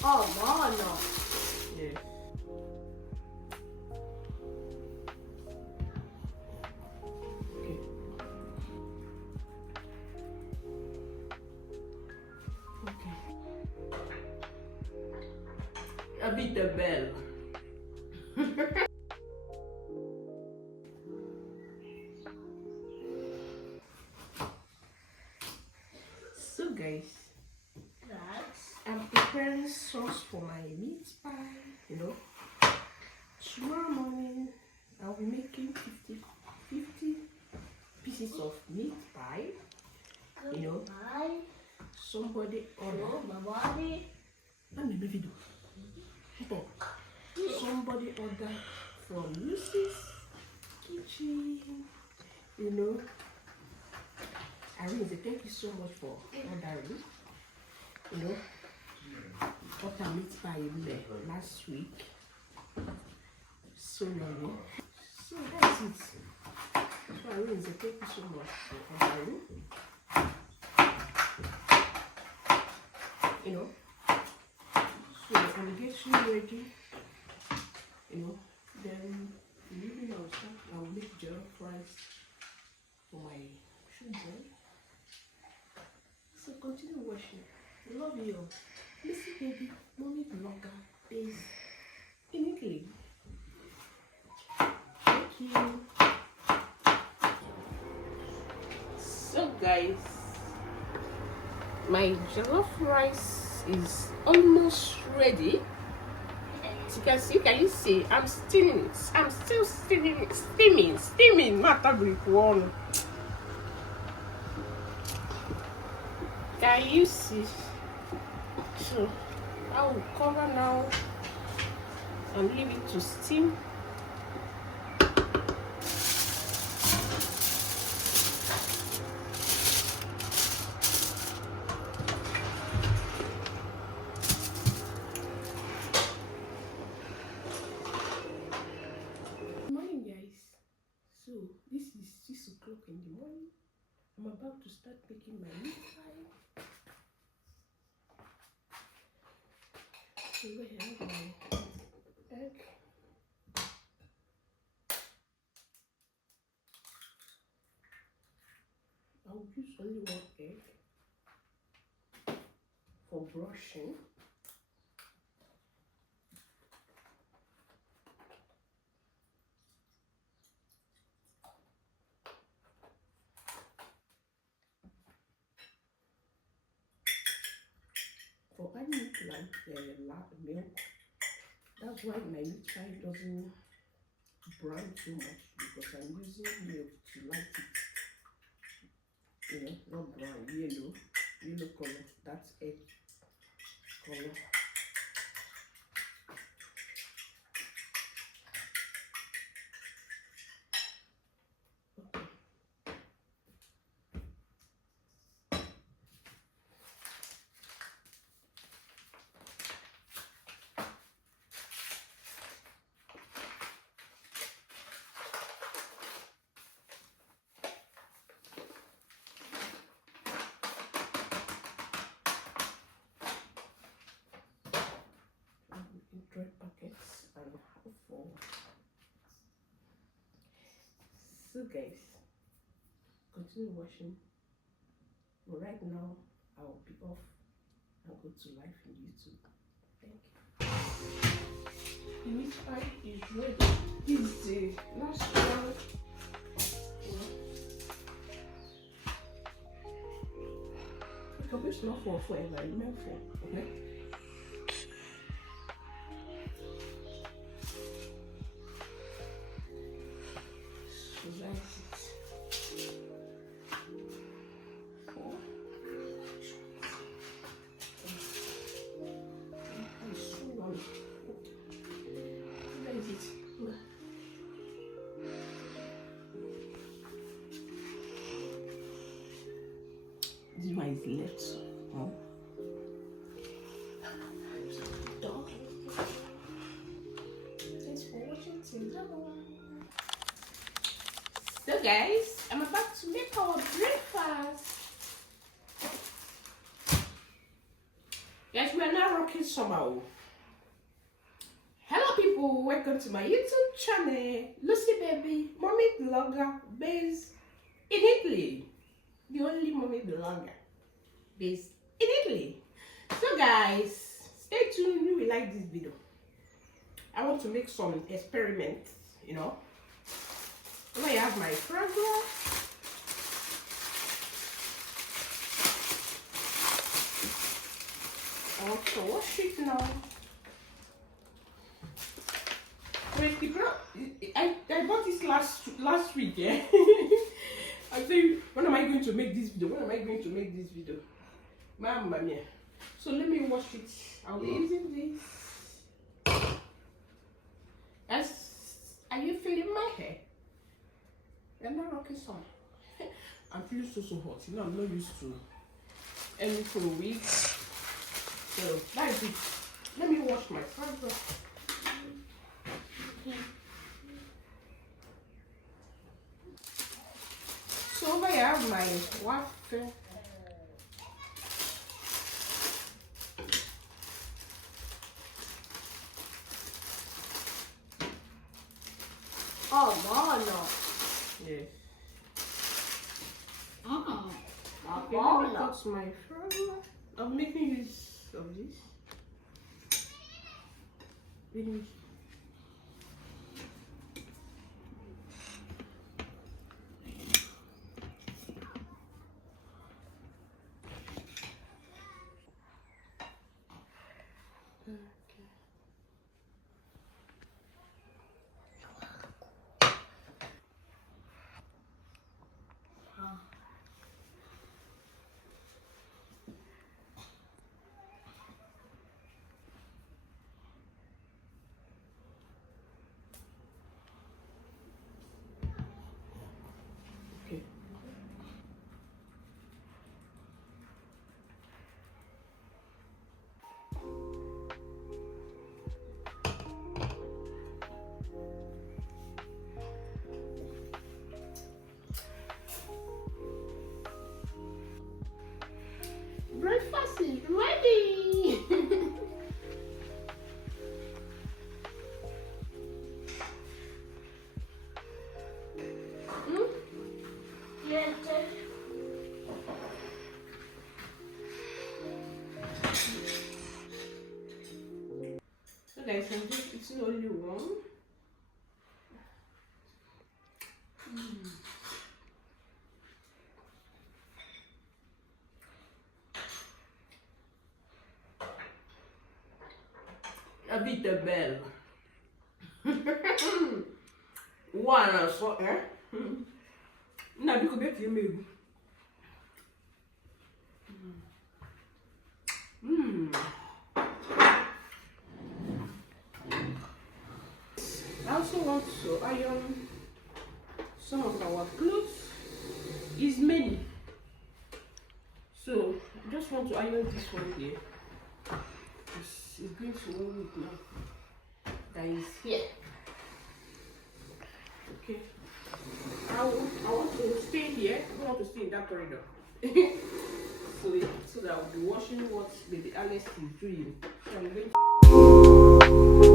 Oh, no, no. Yeah. Okay. Okay. A bit the bell. So guys, I'm preparing sauce for my meat pie. Tomorrow morning I'll be making 50 pieces of meat pie. Somebody ordered. Somebody ordered from Lucy's kitchen. Irene, thank you so much for ordering. What I meat pie last week. So yummy. So that's it. So Irene, thank you so much for ordering. So I'm getting ready. Then maybe I'll make jollof rice for my children. So continue watching. Love you. Missy baby, mommy vlogger based in Italy. Thank you. So guys, my jollof rice is almost ready. As you can see, I'm steaming it. I'm still steaming. Matter brick one. Can you see? So I will cover now and leave it to steam. Good morning, guys. So this is 6 o'clock in the morning. I'm about to start making my meat pie. So I have my egg. I'll use only one egg for brushing. For I need like milk. That's why my meat pie doesn't brown too much, because I'm using milk to light it. Not brown, yellow color. That's egg color. Dry packets and half for. So guys, continue watching. But right now I'll be off and go to live in YouTube. Thank you. The meat pie is ready. This is the last one. I hope it's not for forever. It's meant for, okay? This one is left. Thanks for watching. So guys, I'm about to make our breakfast. Yes, we are now rocking summer. Hello people, welcome to my YouTube channel. Lucy Baby, mommy blogger based in Italy. The only mommy blogger based in Italy. So guys, stay tuned, you will like this video. I want to make some experiments, you know. I have my fragrance. I want to wash it now. Wait, I bought this last week, yeah. I think, when am I going to make this video? When am I going to make this video? Mamma mia. So let me wash it. I'll be using this. Are you feeling my hair? You're not rocking some. I'm feeling so hot. You know, I'm not used to anything for a week. So that's it. Let me wash my fabric. So over here I have my waffle. Oh, no. Yes. Okay, Let me cut my flour. I'm making use of this. Finish. Okay. Breakfast is ready. Yes, So guys, I'm just eating only one. A bit of bell. One so na biko be tie megu. I also want to iron some of our clothes. It's many. So I just want to iron this one here. It's going to 1 week now. That is here. Okay. I want to stay here. I don't want to stay in that corridor. so that I'll be watching what Baby Alice is doing. So I'm going to